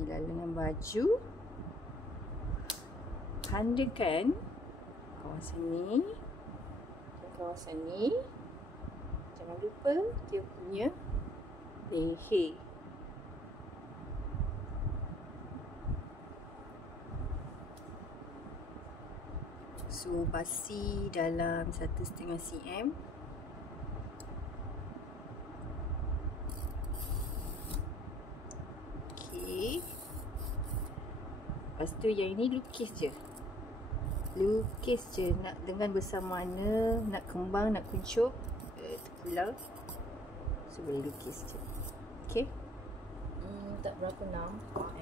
Bila lengan baju, tandakan kawasan ni dan kawasan ni. Jangan lupa dia punya leher. So basi dalam 1,5 cm. Okey. Lepas tu yang ini lukis je. Lukis je, nak dengan besar mana, nak kembang, nak kuncup, terpulang. So boleh lukis je. Okey. Tak berapa nampak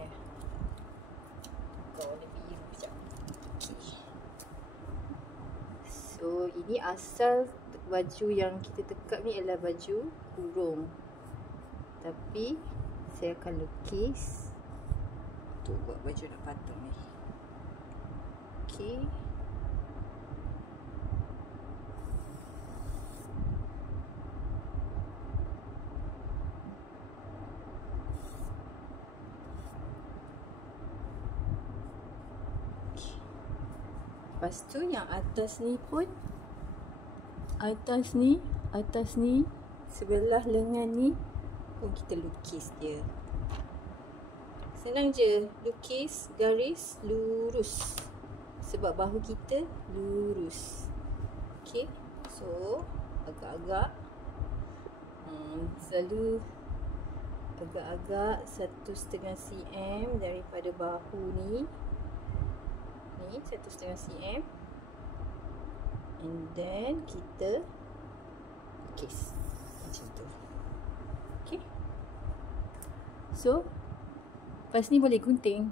Kau lebih biru sekejap. Okey. So ini asal baju yang kita tekap ni adalah baju kurung. Tapi saya akan lukis untuk buat baju nak patung ni. Okey. Lepas tu yang atas ni pun, atas ni sebelah lengan ni pun kita lukis dia. Senang je, lukis garis lurus sebab bahu kita lurus. Okey, so agak-agak selalu agak-agak 1,5 cm daripada bahu ni. Ni 1,5 cm. And then kita lukis macam tu. Okay. So lepas ni boleh gunting.